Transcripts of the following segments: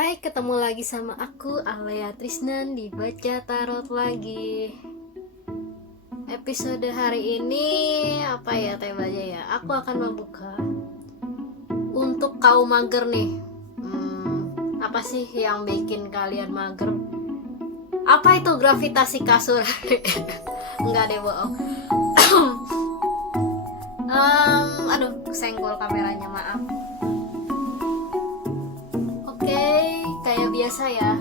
Hai, ketemu lagi sama aku Alea Trisnan di Baca Tarot lagi. Episode hari ini apa ya temanya ya? Aku akan membuka untuk kaum mager nih. Apa sih yang bikin kalian mager? Apa itu gravitasi kasur? Enggak deh, bohong. Aduh, senggol kameranya, maaf. Oke, kayak biasa ya.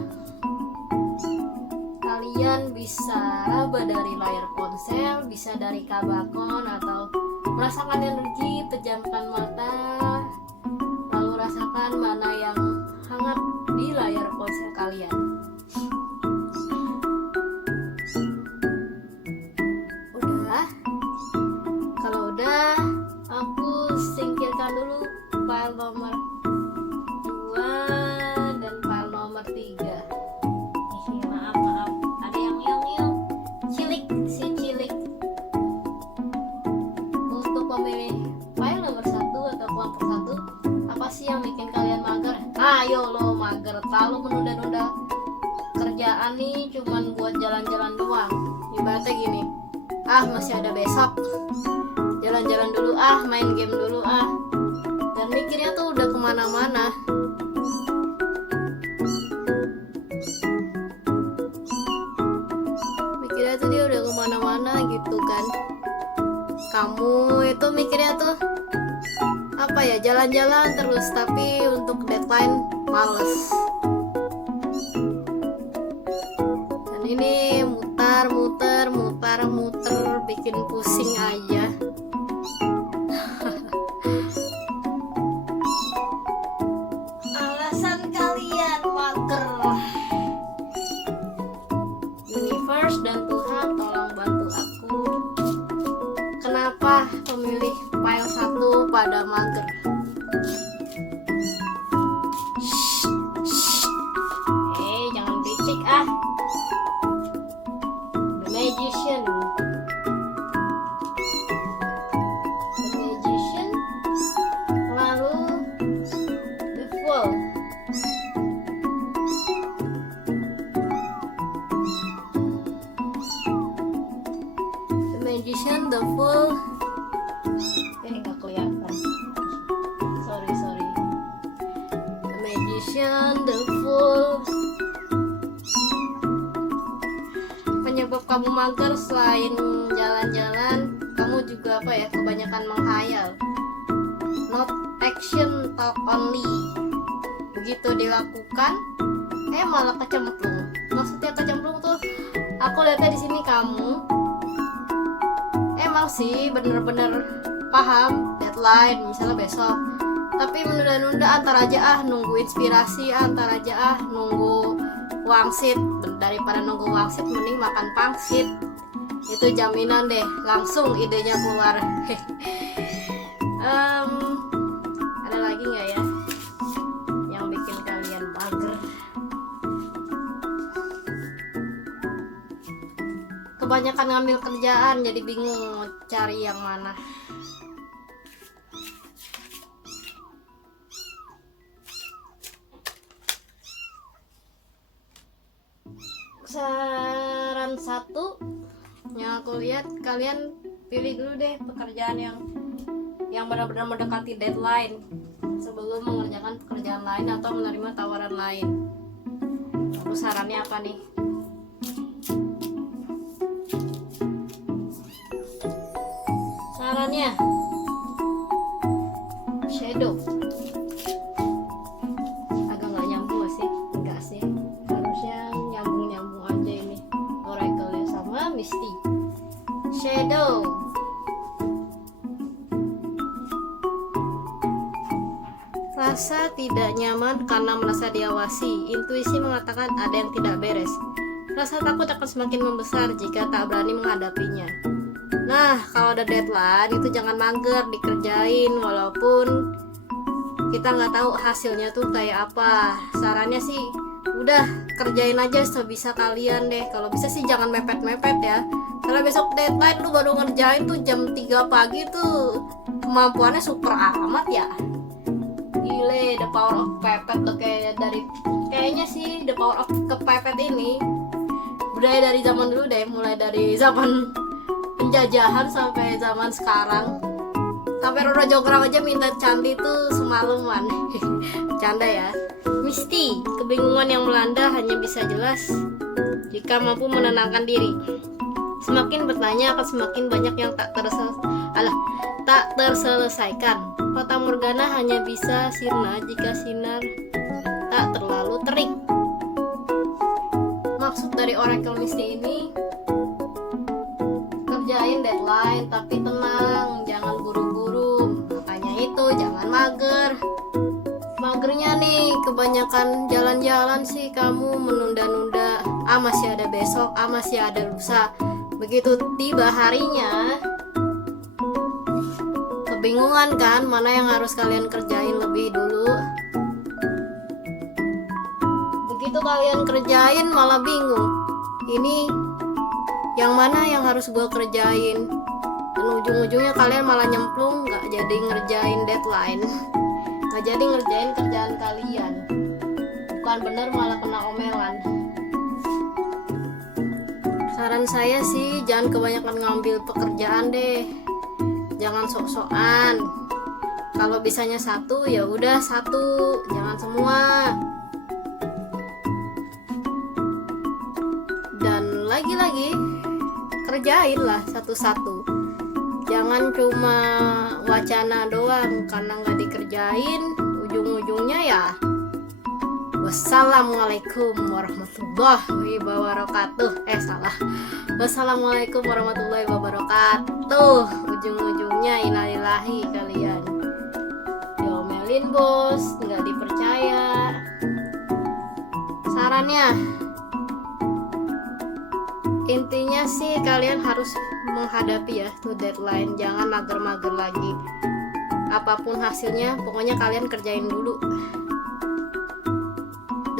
Kalian bisa raba dari layar ponsel, bisa dari kabakon, atau merasakan energi, pejamkan mata, lalu rasakan mana yang hangat di layar ponsel kalian. Udah? Kalau udah, aku singkirkan dulu file nomor 2 dan file nomor 3. Maaf, ada yang cilik, si cilik. Untuk pemilih file nomor 1 atau kelompok 1, apa sih yang bikin kalian mager? Ayo lo mager, terlalu menunda-nunda kerjaan nih cuman buat jalan-jalan doang. Ibaratnya gini, masih ada besok, jalan-jalan dulu, main game dulu, dan mikirnya tuh udah kemana-mana. Mikirnya tuh dia udah kemana-mana gitu kan. Kamu itu mikirnya tuh apa ya, jalan-jalan terus, tapi untuk deadline males. Dan ini mutar-muter bikin pusing aja. Alasan kalian mager. Universe dan Tuhan, tolong bantu aku. Kenapa pemilih file 1 pada mager? Jangan berisik The Magician. Lalu The Fool. The Magician, The Fool. Nggak kelihatan. Sorry. The Magician, The Fool. Penyebab kamu mager selain jalan-jalan, kamu juga kebanyakan menghayal. Not action, talk only. Begitu dilakukan, malah kecemplung. Maksudnya kecemplung tuh, aku lihatnya di sini kamu emang sih bener-bener paham deadline, misalnya besok, tapi menunda-nunda, antar aja nunggu inspirasi, antar aja nunggu wangsit. Daripada nunggu wangsit, mending makan pangsit. Itu jaminan deh, langsung idenya keluar. Ada lagi nggak ya yang bikin kalian mager? Kebanyakan ngambil kerjaan, jadi bingung mau cari yang mana. Saran 1 yang aku lihat, kalian pilih dulu deh pekerjaan yang benar-benar mendekati deadline sebelum mengerjakan pekerjaan lain atau menerima tawaran lain. Aku sarannya apa nih? Sarannya shadow. Agak nggak nyambung sih? Enggak sih, harusnya nyambung aja ini oracle sama Misty. Shadow. Rasa tidak nyaman karena merasa diawasi. Intuisi mengatakan ada yang tidak beres. Rasa takut akan semakin membesar jika tak berani menghadapinya. Nah, kalau ada deadline itu jangan mager dikerjain, walaupun kita nggak tahu hasilnya tuh kayak apa. Sarannya sih udah kerjain aja sebisa kalian deh. Kalau bisa sih jangan mepet-mepet ya, karena besok deadline lu baru ngerjain tuh jam 3 pagi tuh, kemampuannya super amat ya. Gile, the power of pepet tuh kayak kayaknya sih The Power of Kepepet ini budaya dari zaman dulu deh, mulai dari zaman penjajahan sampai zaman sekarang. Sampai Roro Jonggrang aja minta candi tuh semalaman. Canda ya. Misty, kebingungan yang melanda hanya bisa jelas jika mampu menenangkan diri. Semakin bertanya akan semakin banyak yang tak terselesaikan. Fata Morgana hanya bisa sirna jika sinar tak terlalu terik. Maksud dari Oracle Misty ini, kerjain deadline tapi tenang, jangan buru-buru. Makanya itu jangan mager. Magernya nih kebanyakan jalan-jalan sih kamu, menunda-nunda. Masih ada besok, masih ada lusa. Begitu tiba harinya, kebingungan kan mana yang harus kalian kerjain lebih dulu. Begitu kalian kerjain malah bingung, ini yang mana yang harus gue kerjain, dan ujung-ujungnya kalian malah nyemplung, gak jadi ngerjain deadline, gak jadi ngerjain kerjaan kalian. Bukan bener malah kena omelan. Saran saya sih jangan kebanyakan ngambil pekerjaan deh, jangan sok-sokan. Kalau bisanya satu ya udah satu, jangan semua. Dan lagi-lagi kerjainlah satu-satu, jangan cuma wacana doang, karena nggak dikerjain ujung-ujungnya ya wassalamualaikum warahmatullahi wabarakatuh. Wassalamualaikum warahmatullahi wabarakatuh. Ujung-ujungnya innalillahi, kalian diomelin bos, nggak dipercaya. Sarannya, intinya sih kalian harus menghadapi ya tuh deadline, jangan mager-mager lagi. Apapun hasilnya, pokoknya kalian kerjain dulu.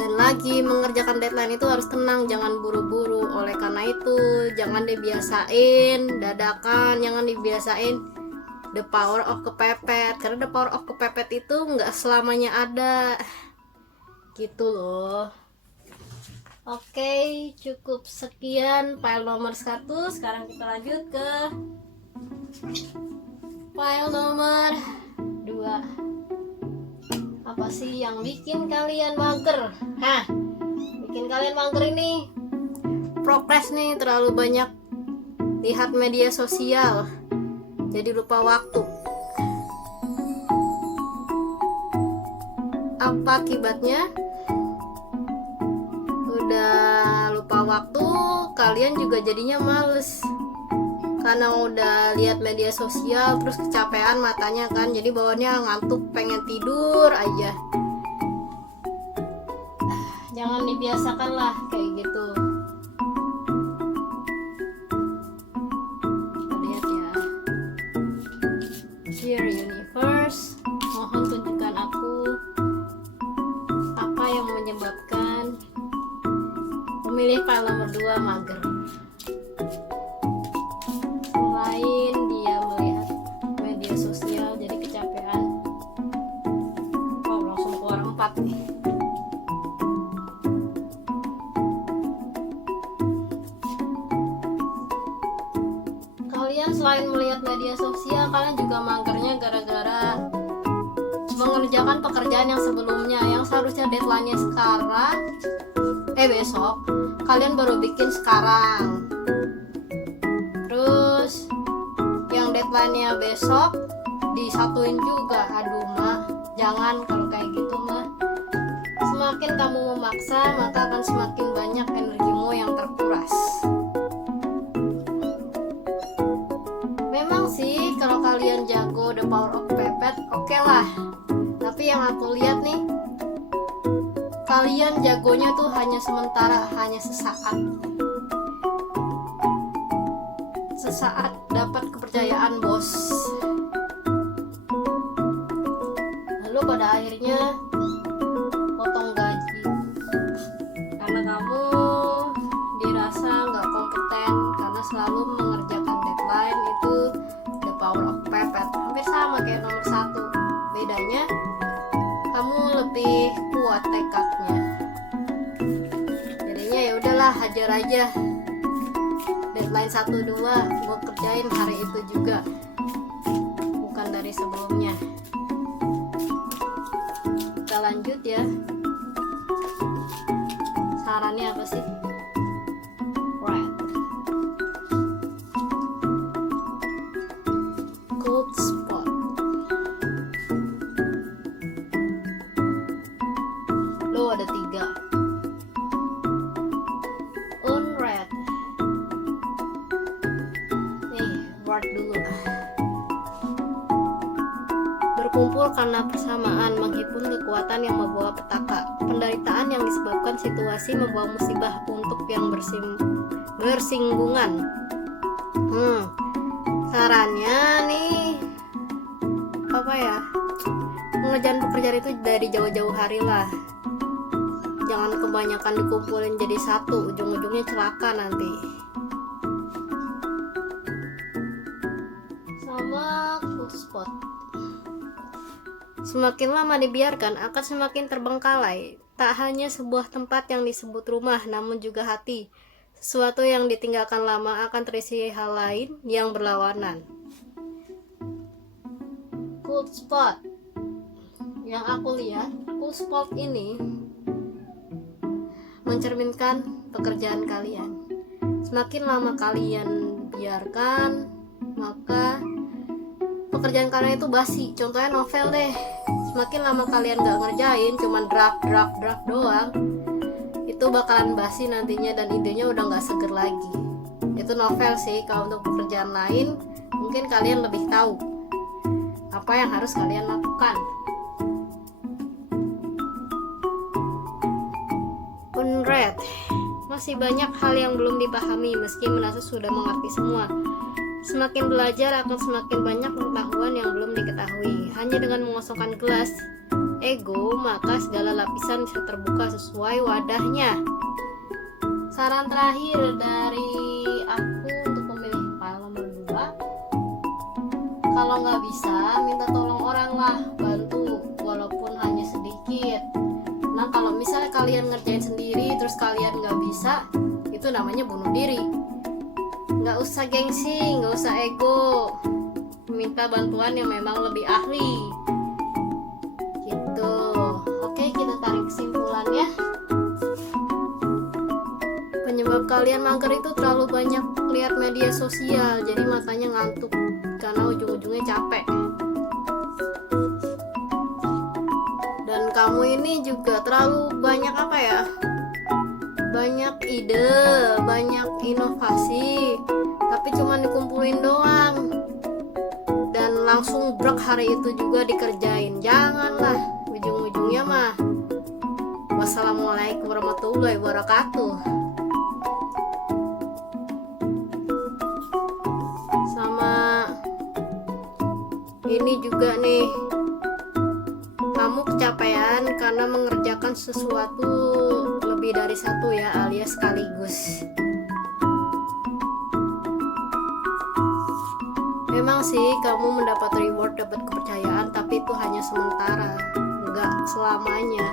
Dan lagi, mengerjakan deadline itu harus tenang, jangan buru-buru. Oleh karena itu, jangan dibiasain dadakan, jangan dibiasain The Power of Kepepet, karena The Power of Kepepet itu nggak selamanya ada, gitu loh. Oke, cukup sekian file nomor 1. Sekarang kita lanjut ke file nomor 2. Apa sih yang bikin kalian mager? Bikin kalian mager ini progres nih, terlalu banyak lihat media sosial, jadi lupa waktu. Apa akibatnya? Udah lupa waktu, kalian juga jadinya males karena udah lihat media sosial, terus kecapean matanya kan, jadi bawaannya ngantuk, pengen tidur aja. Jangan dibiasakan lah kayak gitu. Lihat ya. Dear Universe, mohon tunjukkan aku apa yang menyebabkan memilih file nomor 2 mager. Selain dia melihat media sosial jadi kecapean. Langsung keluar 4 nih. Kalian selain melihat media sosial, kalian juga magernya gara-gara mengerjakan pekerjaan yang sebelumnya, yang seharusnya deadline-nya sekarang, besok, kalian baru bikin sekarang. Terus yang deadline-nya besok disatuin juga. Aduh mah, jangan kalau kayak gitu mah. Semakin kamu memaksa, maka akan semakin banyak energimu yang terkuras. Memang sih kalau kalian jago The Power of Pepet, oke lah. Tapi yang aku lihat nih, kalian jagonya tuh hanya sementara, hanya sesaat. Sesaat dapat kepercayaan bos, lalu pada akhirnya potong gaji karena kamu dirasa nggak kompeten karena selalu mengerjakan deadline. Itu The Power of Pepet, hampir sama kayak nomor 1. Bedanya kamu lebih kuat tekadnya. lah, hajar aja. Deadline 1-2 gue kerjain hari itu juga, bukan dari sebelumnya. Kita lanjut ya. Sarannya apa sih? Right. Cold spot. Lo ada 3. Unread. Nih, word dulu. Berkumpul karena persamaan, menghimpun kekuatan yang membawa petaka. Penderitaan yang disebabkan situasi membawa musibah untuk yang bersinggungan. Sarannya nih, apa ya? Mengerjakan pekerjaan itu dari jauh-jauh hari lah. Jangan kebanyakan dikumpulin jadi satu, ujung-ujungnya celaka nanti. Sama cold spot. Semakin lama dibiarkan akan semakin terbengkalai. Tak hanya sebuah tempat yang disebut rumah, namun juga hati. Sesuatu yang ditinggalkan lama akan terisi hal lain yang berlawanan. Cold spot. Yang aku lihat, cold spot ini mencerminkan pekerjaan kalian. Semakin lama kalian biarkan, maka pekerjaan kalian itu basi. Contohnya novel deh, semakin lama kalian gak ngerjain, cuman draft doang, itu bakalan basi nantinya dan idenya udah gak seger lagi. Itu novel sih. Kalau untuk pekerjaan lain mungkin kalian lebih tahu apa yang harus kalian lakukan. Unread. Masih banyak hal yang belum dipahami meski merasa sudah mengerti semua. Semakin belajar akan semakin banyak pengetahuan yang belum diketahui. Hanya dengan mengosongkan gelas ego, maka segala lapisan bisa terbuka sesuai wadahnya. Saran terakhir dari aku untuk memilih file nomor 2, kalau nggak bisa, minta tolong orang lah, bantu walaupun hanya sedikit. Nah, kalau misalnya kalian ngerjain sendiri terus kalian nggak bisa, itu namanya bunuh diri. Nggak usah gengsi, nggak usah ego, minta bantuan yang memang lebih ahli gitu. Oke, kita tarik kesimpulannya. Penyebab kalian mager itu terlalu banyak lihat media sosial, jadi matanya ngantuk karena ujung-ujungnya capek. Dan kamu ini juga terlalu banyak banyak ide, banyak inovasi, tapi cuma dikumpulin doang dan langsung brek hari itu juga dikerjain. Janganlah, ujung-ujungnya mah wassalamualaikum warahmatullahi wabarakatuh. Sama ini juga nih, kamu kecapean karena mengerjakan sesuatu lebih dari satu ya, alias sekaligus. Memang sih kamu mendapat reward, dapat kepercayaan, tapi itu hanya sementara, nggak selamanya.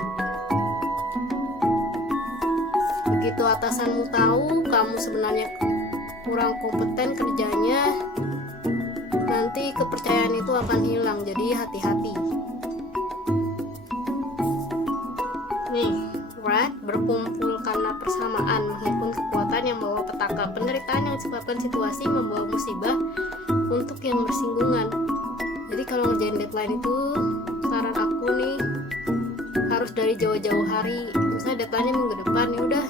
Begitu atasanmu tahu kamu sebenarnya kurang kompeten kerjanya, nanti kepercayaan itu akan hilang, jadi hati-hati. Nih, right? Berkumpul karena persamaan, menghimpun kekuatan yang membawa petaka. Penderitaan yang disebabkan situasi membawa musibah untuk yang bersinggungan. Jadi kalau ngerjain deadline itu, saran aku nih harus dari jauh-jauh hari. Misalnya deadline-nya minggu depan, ya udah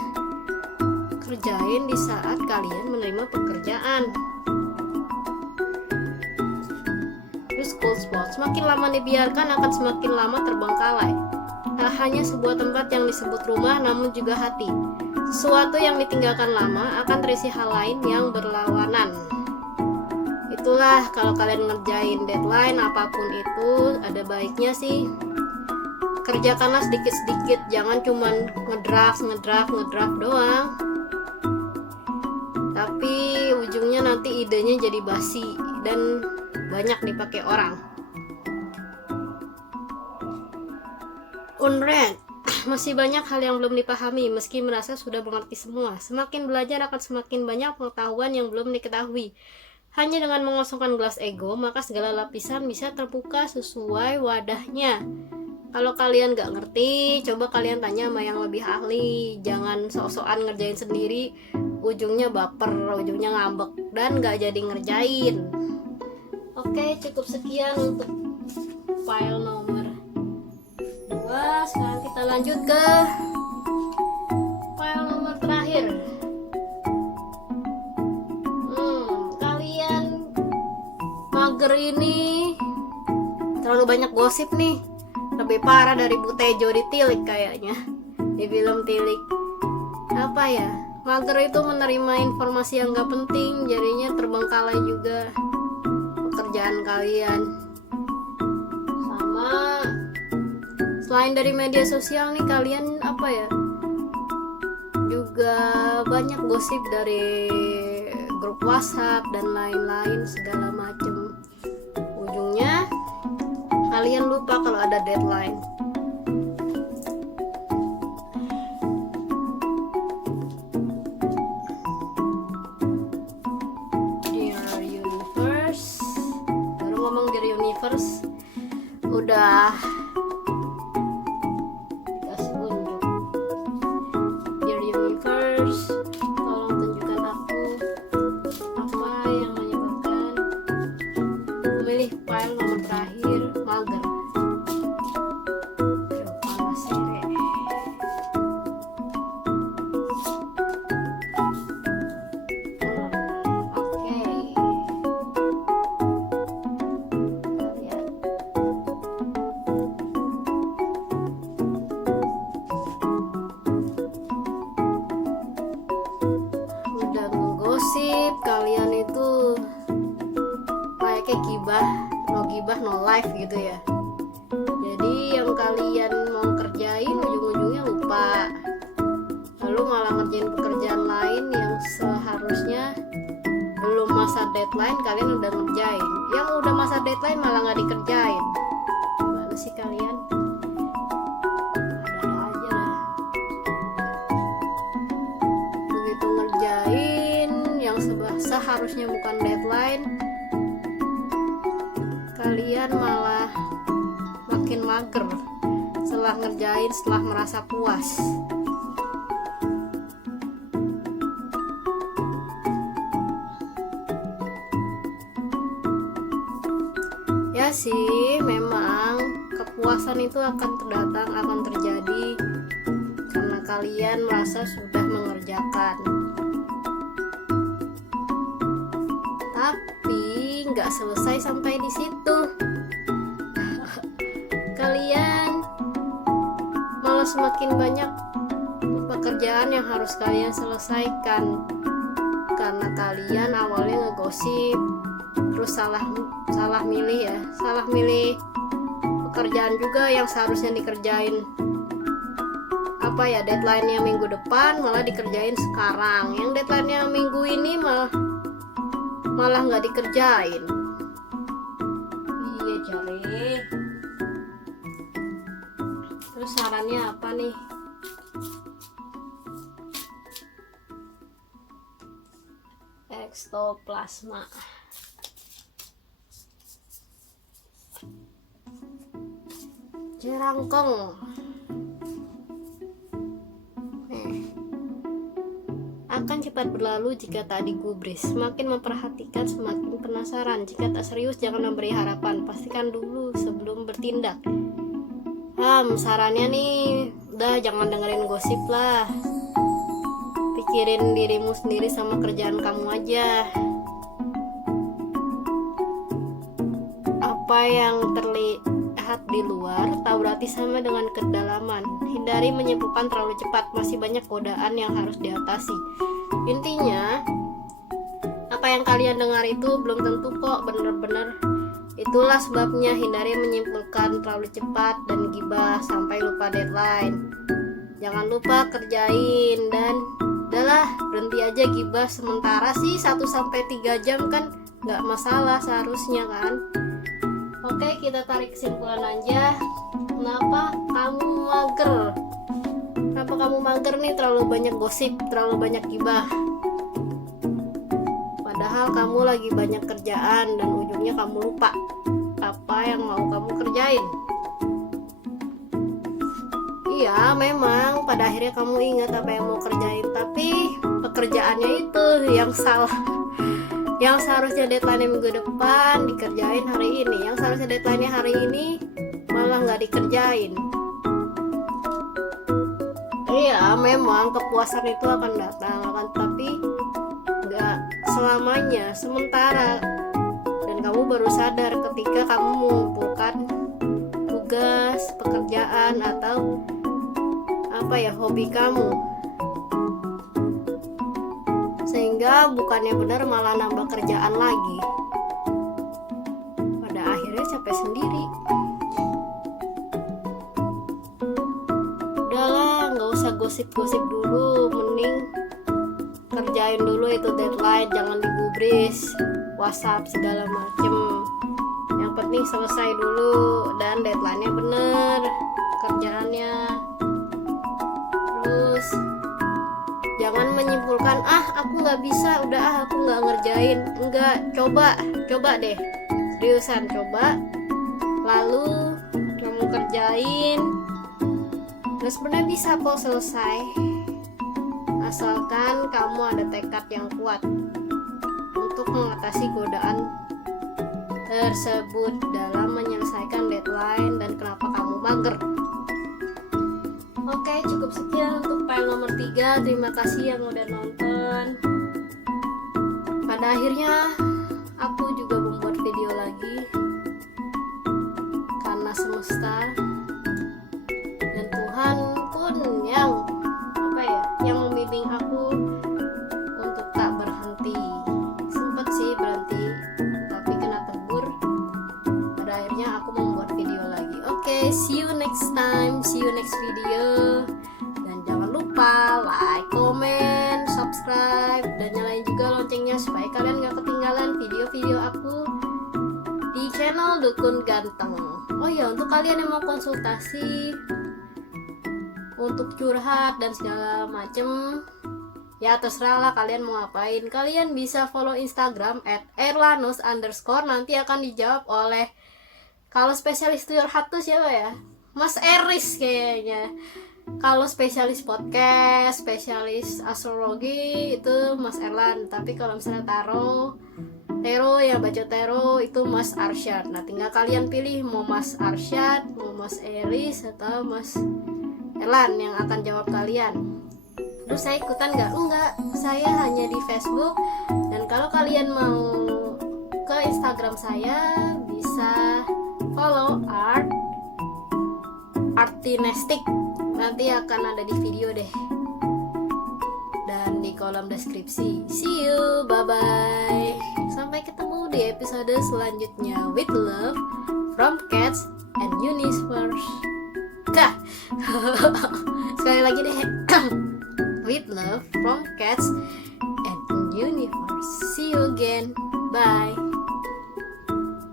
kerjain di saat kalian menerima pekerjaan. Terus cold spot, semakin lama dibiarkan akan semakin lama terbengkalai. Tak hanya sebuah tempat yang disebut rumah, namun juga hati. Sesuatu yang ditinggalkan lama akan terisi hal lain yang berlawanan. Itulah kalau kalian ngerjain deadline apapun itu, ada baiknya sih kerjakanlah sedikit-sedikit, jangan cuman ngedraft doang. Tapi ujungnya nanti idenya jadi basi dan banyak dipakai orang. Unread. Masih banyak hal yang belum dipahami meski merasa sudah mengerti semua. Semakin belajar akan semakin banyak pengetahuan yang belum diketahui. Hanya dengan mengosongkan gelas ego, maka segala lapisan bisa terbuka sesuai wadahnya. Kalau kalian gak ngerti, coba kalian tanya sama yang lebih ahli. Jangan sok-sokan ngerjain sendiri, ujungnya baper, ujungnya ngambek, dan gak jadi ngerjain. Oke, cukup sekian untuk file nomor 2. Sekarang kita lanjut ke file nomor terakhir. Kalian mager ini terlalu banyak gosip nih. Lebih parah dari Bu Tejo di Tilik kayaknya, di film Tilik. Apa ya, mager itu menerima informasi yang gak penting, jadinya terbengkalai juga pekerjaan kalian. Sama selain dari media sosial nih, kalian apa ya, juga banyak gosip dari grup WhatsApp dan lain-lain segala macem. Ujungnya kalian lupa kalau ada deadline. Dear Universe, baru ngomong Dear Universe udah dikasih unjuk. Dear Universe, tolong tunjukkan aku apa yang menyebabkan memilih file nomor terakhir mager. Panas sere. Oke. Lihat. Udah ngegosip, kalian itu kayaknya gibah, no life gitu ya. Jadi yang kalian mau kerjain ujung-ujungnya lupa, lalu malah ngerjain pekerjaan lain yang seharusnya belum masa deadline kalian udah ngerjain. Yang udah masa deadline malah nggak dikerjain. Gimana sih kalian? Ada aja lah. Begitu ngerjain yang seharusnya bukan deadline, kalian malah makin mager setelah ngerjain, setelah merasa puas. Ya sih, memang kepuasan itu akan terdatang, akan terjadi karena kalian merasa sudah mengerjakan. Tapi nggak selesai sampai di situ. Kalian malah semakin banyak pekerjaan yang harus kalian selesaikan karena kalian awalnya ngegosip, terus salah milih pekerjaan juga yang seharusnya dikerjain apa ya, deadline-nya minggu depan malah dikerjain sekarang. Yang deadline-nya minggu ini malah nggak dikerjain. Iya jare. Terus sarannya apa nih? Ekstoplasma. Jerangkong. Akan cepat berlalu jika tak digubris. Semakin memperhatikan, semakin penasaran. Jika tak serius, jangan memberi harapan. Pastikan dulu sebelum bertindak. Sarannya nih, udah jangan dengerin gosip lah. Pikirin dirimu sendiri sama kerjaan kamu aja. Apa yang terlihat di luar tak berarti sama dengan kedalaman. Hindari menyimpulkan terlalu cepat, masih banyak godaan yang harus diatasi. Intinya, apa yang kalian dengar itu belum tentu kok benar-benar. Itulah sebabnya hindari menyimpulkan terlalu cepat dan gibah sampai lupa deadline. Jangan lupa kerjain dan udahlah, berhenti aja gibah sementara sih 1-3 jam kan nggak masalah seharusnya kan. Oke, kita tarik kesimpulan aja. Kenapa kamu mager? mager nih, terlalu banyak gosip, terlalu banyak gibah. Padahal kamu lagi banyak kerjaan dan ujungnya kamu lupa apa yang mau kamu kerjain. Iya, memang pada akhirnya kamu ingat apa yang mau kerjain, tapi pekerjaannya itu yang salah. Yang seharusnya deadline minggu depan dikerjain hari ini, yang seharusnya deadline hari ini malah nggak dikerjain. Iya, memang kepuasan itu akan datang, tapi nggak selamanya, sementara. Dan kamu baru sadar ketika kamu mengumpulkan tugas, pekerjaan, atau hobi kamu. Sehingga bukannya benar malah nambah kerjaan lagi. Pada akhirnya capek sendiri. Udahlah, nggak usah gosip-gosip dulu, mending kerjain dulu itu deadline, jangan digubris WhatsApp segala macem. Yang penting selesai dulu dan deadline-nya bener, kerjaannya. Terus jangan menyimpulkan aku nggak bisa, udah aku nggak ngerjain. Enggak, coba deh, seriusan coba, lalu kamu kerjain. Dan sebenarnya bisa kok selesai, asalkan kamu ada tekad yang kuat untuk mengatasi godaan tersebut dalam menyelesaikan deadline dan kenapa kamu mager. Oke, cukup sekian untuk file nomor 3. Terima kasih yang udah nonton. Pada akhirnya aku juga membuat video lagi karena semesta dan Tuhan pun yang membimbing aku untuk tak berhenti. Sempet sih berhenti, tapi kena tegur. Pada akhirnya aku membuat video lagi. Oke, see you next time, see you next video. Dan jangan lupa like, comment, subscribe, dan nyalain juga loncengnya supaya kalian gak ketinggalan video-video aku di channel Dukun Ganteng. Oh ya, untuk kalian yang mau konsultasi, untuk curhat dan segala macem, ya terserah lah kalian mau ngapain. Kalian bisa follow Instagram @erlanus_, nanti akan dijawab oleh, kalau spesialis curhat tuh siapa ya, Mas Eris kayaknya. Kalau spesialis podcast, spesialis astrologi itu Mas Erlan. Tapi kalau misalnya tarot ya baca tarot itu Mas Arsyad. Nah tinggal kalian pilih mau Mas Arsyad, mau Mas Eris, atau Mas Erlan yang akan jawab kalian. Terus saya ikutan nggak? Enggak, saya hanya di Facebook. Dan kalau kalian mau ke Instagram saya, bisa follow Artinestik. Nanti akan ada di video deh, dan di kolom deskripsi. See you, bye bye. Sampai ketemu di episode selanjutnya. With love from Cats and Universe. Sekali lagi deh. With love from Cats and Universe. See you again. Bye.